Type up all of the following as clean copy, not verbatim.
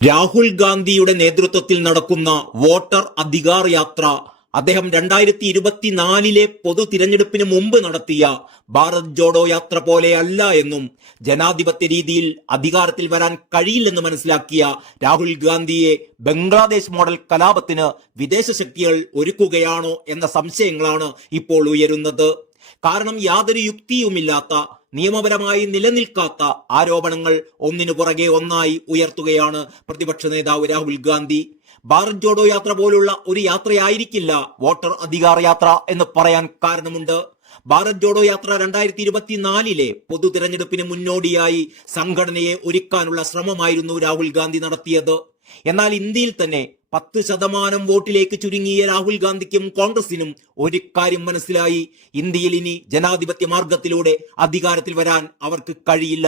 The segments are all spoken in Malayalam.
രാഹുൽ ഗാന്ധിയുടെ നേതൃത്വത്തിൽ നടക്കുന്ന വോട്ടർ അധികാർ യാത്ര അദ്ദേഹം 2024 പൊതു തിരഞ്ഞെടുപ്പിന് മുമ്പ് നടത്തിയ ഭാരത് ജോഡോ യാത്ര പോലെയല്ല എന്നും ജനാധിപത്യ രീതിയിൽ അധികാരത്തിൽ വരാൻ കഴിയില്ലെന്ന് മനസ്സിലാക്കിയ രാഹുൽ ഗാന്ധിയെ ബംഗ്ലാദേശ് മോഡൽ കലാപത്തിന് വിദേശ ശക്തികൾ ഒരുക്കുകയാണോ എന്ന സംശയങ്ങളാണ് ഇപ്പോൾ ഉയരുന്നത്. കാരണം യാതൊരു യുക്തിയുമില്ലാത്ത, നിയമപരമായി നിലനിൽക്കാത്ത ആരോപണങ്ങൾ ഒന്നിനു പുറകെ ഒന്നായി ഉയർത്തുകയാണ് പ്രതിപക്ഷ നേതാവ് രാഹുൽ ഗാന്ധി. ഭാരത് ജോഡോ യാത്ര പോലുള്ള ഒരു യാത്രയായിരിക്കില്ല വോട്ടർ അധികാർ യാത്ര എന്ന് പറയാൻ കാരണമുണ്ട്. ഭാരത് ജോഡോ യാത്ര 2024 പൊതു തിരഞ്ഞെടുപ്പിന് മുന്നോടിയായി സംഘടനയെ ഒരുക്കാനുള്ള ശ്രമമായിരുന്നു രാഹുൽ ഗാന്ധി നടത്തിയത്. എന്നാൽ ഇന്ത്യയിൽ തന്നെ 10% വോട്ടിലേക്ക് ചുരുങ്ങിയ രാഹുൽ ഗാന്ധിക്കും കോൺഗ്രസിനും ഒരു കാര്യം മനസ്സിലായി: ഇന്ത്യയിൽ ഇനി ജനാധിപത്യ മാർഗത്തിലൂടെ അധികാരത്തിൽ വരാൻ അവർക്ക് കഴിയില്ല.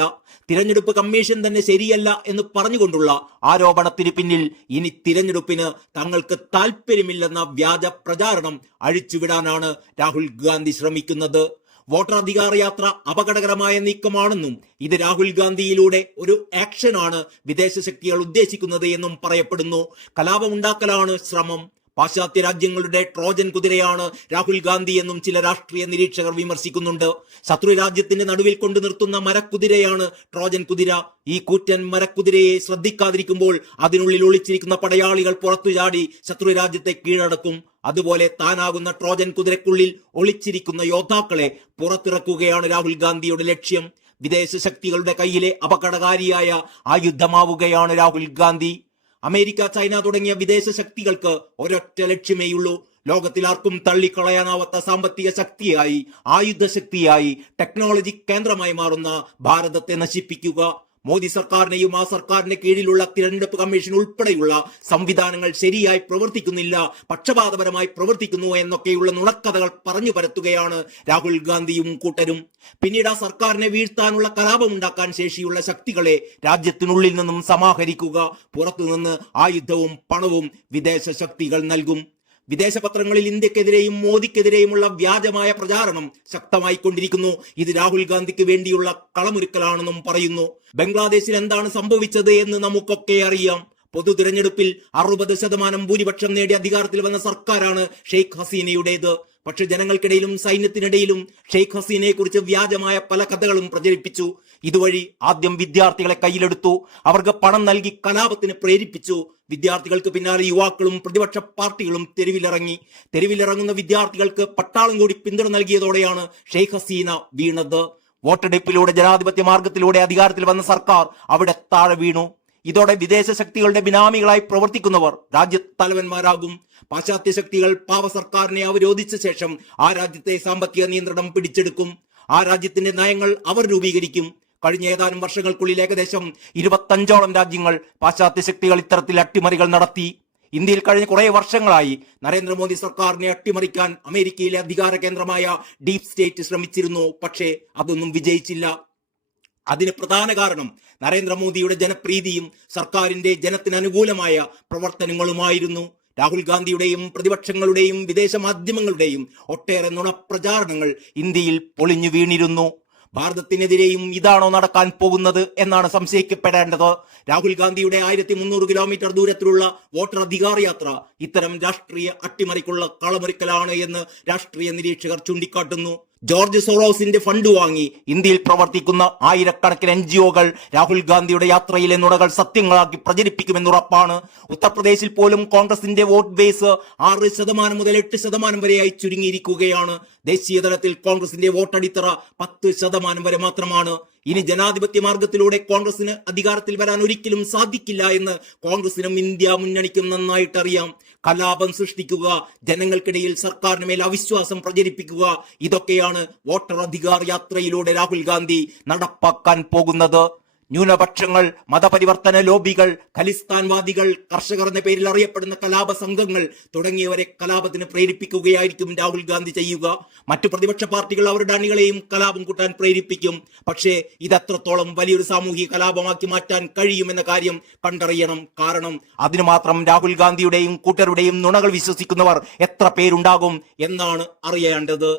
തിരഞ്ഞെടുപ്പ് കമ്മീഷൻ തന്നെ ശരിയല്ല എന്ന് പറഞ്ഞുകൊണ്ടുള്ള ആരോപണത്തിന് പിന്നിൽ ഇനി തിരഞ്ഞെടുപ്പിന് തങ്ങൾക്ക് താല്പര്യമില്ലെന്ന വ്യാജ പ്രചാരണം അഴിച്ചുവിടാനാണ് രാഹുൽ ഗാന്ധി ശ്രമിക്കുന്നത്. വോട്ടർ അധികാർ യാത്ര അപകടകരമായ നീക്കമാണെന്നും ഇത് രാഹുൽ ഗാന്ധിയിലൂടെ ഒരു ആക്ഷനാണ് വിദേശ ശക്തികൾ ഉദ്ദേശിക്കുന്നത് എന്നും പറയപ്പെടുന്നു. കലാപമുണ്ടാക്കലാണ് ശ്രമം. പാശ്ചാത്യ രാജ്യങ്ങളുടെ ട്രോജൻ കുതിരയാണ് രാഹുൽ ഗാന്ധി എന്നും ചില രാഷ്ട്രീയ നിരീക്ഷകർ വിമർശിക്കുന്നുണ്ട്. ശത്രു രാജ്യത്തിന്റെ നടുവിൽ കൊണ്ടു നിർത്തുന്ന മരക്കുതിരയാണ് ട്രോജൻ കുതിര. ഈ കൂറ്റൻ മരക്കുതിരയെ ശ്രദ്ധിക്കാതിരിക്കുമ്പോൾ അതിനുള്ളിൽ ഒളിച്ചിരിക്കുന്ന പടയാളികൾ പുറത്തു ചാടി ശത്രു രാജ്യത്തെ കീഴടക്കും. അതുപോലെ താനാകുന്ന ട്രോജൻ കുതിരക്കുള്ളിൽ ഒളിച്ചിരിക്കുന്ന യോദ്ധാക്കളെ പുറത്തിറക്കുകയാണ് രാഹുൽ ഗാന്ധിയുടെ ലക്ഷ്യം. വിദേശ ശക്തികളുടെ കയ്യിലെ അപകടകാരിയായ ആയുധമാവുകയാണ് രാഹുൽ ഗാന്ധി. അമേരിക്ക, ചൈന തുടങ്ങിയ വിദേശ ശക്തികൾക്ക് ഒരൊറ്റ ലക്ഷ്യമേയുള്ളൂ: ലോകത്തിൽ ആർക്കും തള്ളിക്കളയാനാവാത്ത സാമ്പത്തിക ശക്തിയായി, ആയുധ ശക്തിയായി, ടെക്നോളജി കേന്ദ്രമായി മാറുന്ന ഭാരതത്തെ നശിപ്പിക്കുക. മോദി സർക്കാരിനെയും ആ സർക്കാരിന്റെ കീഴിലുള്ള തിരഞ്ഞെടുപ്പ് കമ്മീഷൻ ഉൾപ്പെടെയുള്ള സംവിധാനങ്ങൾ ശരിയായി പ്രവർത്തിക്കുന്നില്ല, പക്ഷപാതപരമായി പ്രവർത്തിക്കുന്നു എന്നൊക്കെയുള്ള നുണക്കഥകൾ പറഞ്ഞു പരത്തുകയാണ് രാഹുൽ ഗാന്ധിയും കൂട്ടരും. പിന്നീട് ആ സർക്കാരിനെ വീഴ്ത്താനുള്ള കലാപമുണ്ടാക്കാൻ ശേഷിയുള്ള ശക്തികളെ രാജ്യത്തിനുള്ളിൽ നിന്നും സമാഹരിക്കുക. പുറത്തുനിന്ന് ആയുധവും പണവും വിദേശ ശക്തികൾ നൽകും. വിദേശ പത്രങ്ങളിൽ ഇന്ത്യക്കെതിരെയും മോദിക്കെതിരെയുമുള്ള വ്യാജമായ പ്രചാരണം ശക്തമായി കൊണ്ടിരിക്കുന്നു. ഇത് രാഹുൽ ഗാന്ധിക്ക് വേണ്ടിയുള്ള കളമൊരുക്കലാണെന്നും പറയുന്നു. ബംഗ്ലാദേശിൽ എന്താണ് സംഭവിച്ചത് എന്ന് നമുക്കൊക്കെ അറിയാം. പൊതു തിരഞ്ഞെടുപ്പിൽ 60% ഭൂരിപക്ഷം നേടി അധികാരത്തിൽ വന്ന സർക്കാരാണ് ഷെയ്ഖ് ഹസീനയുടേത്. പക്ഷെ ജനങ്ങൾക്കിടയിലും സൈന്യത്തിനിടയിലും ഷെയ്ഖ് ഹസീനയെ കുറിച്ച് വ്യാജമായ പല കഥകളും പ്രചരിപ്പിച്ചു. ഇതുവഴി ആദ്യം വിദ്യാർത്ഥികളെ കയ്യിലെടുത്തു, അവർക്ക് പണം നൽകി കലാപത്തിന് പ്രേരിപ്പിച്ചു. വിദ്യാർത്ഥികൾക്ക് പിന്നാലെ യുവാക്കളും പ്രതിപക്ഷ പാർട്ടികളും തെരുവിലിറങ്ങുന്ന വിദ്യാർത്ഥികൾക്ക് പട്ടാളം കൂടി പിന്തുണ നൽകിയതോടെയാണ് ഷെയ്ഖ് ഹസീന വീണത്. വോട്ടെടുപ്പിലൂടെ ജനാധിപത്യ മാർഗത്തിലൂടെ അധികാരത്തിൽ വന്ന സർക്കാർ അവിടെ താഴെ വീണു. ഇതോടെ വിദേശ ശക്തികളുടെ ബിനാമികളായി പ്രവർത്തിക്കുന്നവർ രാജ്യത്തലവന്മാരാകും. പാശ്ചാത്യ ശക്തികൾ പാവ സർക്കാരിനെ അവരോധിച്ച ശേഷം ആ രാജ്യത്തെ സാമ്പത്തിക നിയന്ത്രണം പിടിച്ചെടുക്കും. ആ രാജ്യത്തിന്റെ നയങ്ങൾ അവർ രൂപീകരിക്കും. കഴിഞ്ഞ ഏതാനും വർഷങ്ങൾക്കുള്ളിൽ ഏകദേശം 25ഓളം രാജ്യങ്ങൾ പാശ്ചാത്യ ശക്തികൾ ഇത്തരത്തിൽ അട്ടിമറികൾ നടത്തി. ഇന്ത്യയിൽ കഴിഞ്ഞ കുറെ വർഷങ്ങളായി നരേന്ദ്രമോദി സർക്കാരിനെ അട്ടിമറിക്കാൻ അമേരിക്കയിലെ അധികാര കേന്ദ്രമായ ഡീപ് സ്റ്റേറ്റ് ശ്രമിച്ചിരുന്നു. പക്ഷേ അതൊന്നും വിജയിച്ചില്ല. അതിന് പ്രധാന കാരണം നരേന്ദ്രമോദിയുടെ ജനപ്രീതിയും സർക്കാരിന്റെ ജനത്തിന് അനുകൂലമായ പ്രവർത്തനങ്ങളുമായിരുന്നു. രാഹുൽ ഗാന്ധിയുടെയും പ്രതിപക്ഷങ്ങളുടെയും വിദേശ മാധ്യമങ്ങളുടെയും ഒട്ടേറെ നുണപ്രചാരണങ്ങൾ ഇന്ത്യയിൽ പൊളിഞ്ഞു വീണിരുന്നു. ഭാരതത്തിനെതിരെയും ഇതാണോ നടക്കാൻ പോകുന്നത് എന്നാണ് സംശയിക്കപ്പെടേണ്ടത്. രാഹുൽ ഗാന്ധിയുടെ 1300 കിലോമീറ്റർ ദൂരത്തിലുള്ള വോട്ടർ അധികാർ യാത്ര ഇത്തരം രാഷ്ട്രീയ അട്ടിമറിക്കുള്ള കളമൊരുക്കലാണ് എന്ന് രാഷ്ട്രീയ നിരീക്ഷകർ ചൂണ്ടിക്കാട്ടുന്നു. ജോർജ് സോറോസിന്റെ ഫണ്ട് വാങ്ങി ഇന്ത്യയിൽ പ്രവർത്തിക്കുന്ന ആയിരക്കണക്കിന് NGO-കൾ രാഹുൽ ഗാന്ധിയുടെ യാത്രയിലെ നുണകൾ സത്യങ്ങളാക്കി പ്രചരിപ്പിക്കുമെന്നുറപ്പാണ്. ഉത്തർപ്രദേശിൽ പോലും കോൺഗ്രസിന്റെ വോട്ട് ബേസ് 6% മുതൽ 8% വരെയായി ചുരുങ്ങിയിരിക്കുകയാണ്. ദേശീയ തലത്തിൽ കോൺഗ്രസിന്റെ വോട്ടടിത്തറ 10% വരെ മാത്രമാണ്. ഇനി ജനാധിപത്യ മാർഗത്തിലൂടെ കോൺഗ്രസിന് അധികാരത്തിൽ വരാൻ ഒരിക്കലും സാധിക്കില്ല എന്ന് കോൺഗ്രസിനും ഇന്ത്യ മുന്നണിക്കും നന്നായിട്ടറിയാം. കലാപം സൃഷ്ടിക്കുക, ജനങ്ങൾക്കിടയിൽ സർക്കാരിന് മേൽ അവിശ്വാസം പ്രചരിപ്പിക്കുക, ഇതൊക്കെയാണ് വോട്ടർ അധികാർ യാത്രയിലൂടെ രാഹുൽ ഗാന്ധി നടപ്പാക്കാൻ പോകുന്നത്. ന്യൂനപക്ഷങ്ങൾ, മതപരിവർത്തന ലോബികൾ, ഖലിസ്ഥാൻവാദികൾ, കർഷകർ എന്ന പേരിൽ അറിയപ്പെടുന്ന കലാപ സംഘങ്ങൾ തുടങ്ങിയവരെ കലാപത്തിന് പ്രേരിപ്പിക്കുകയായിരിക്കും രാഹുൽ ഗാന്ധി ചെയ്യുക. മറ്റു പ്രതിപക്ഷ പാർട്ടികൾ അവരുടെ അണികളെയും കലാപം കൂട്ടാൻ പ്രേരിപ്പിക്കും. പക്ഷേ ഇതത്രത്തോളം വലിയൊരു സാമൂഹിക കലാപമാക്കി മാറ്റാൻ കഴിയുമെന്ന കാര്യം കണ്ടറിയണം. കാരണം അതിനു മാത്രം രാഹുൽ ഗാന്ധിയുടെയും കൂട്ടരുടെയും നുണകൾ വിശ്വസിക്കുന്നവർ എത്ര പേരുണ്ടാകും എന്നാണ് അറിയേണ്ടത്.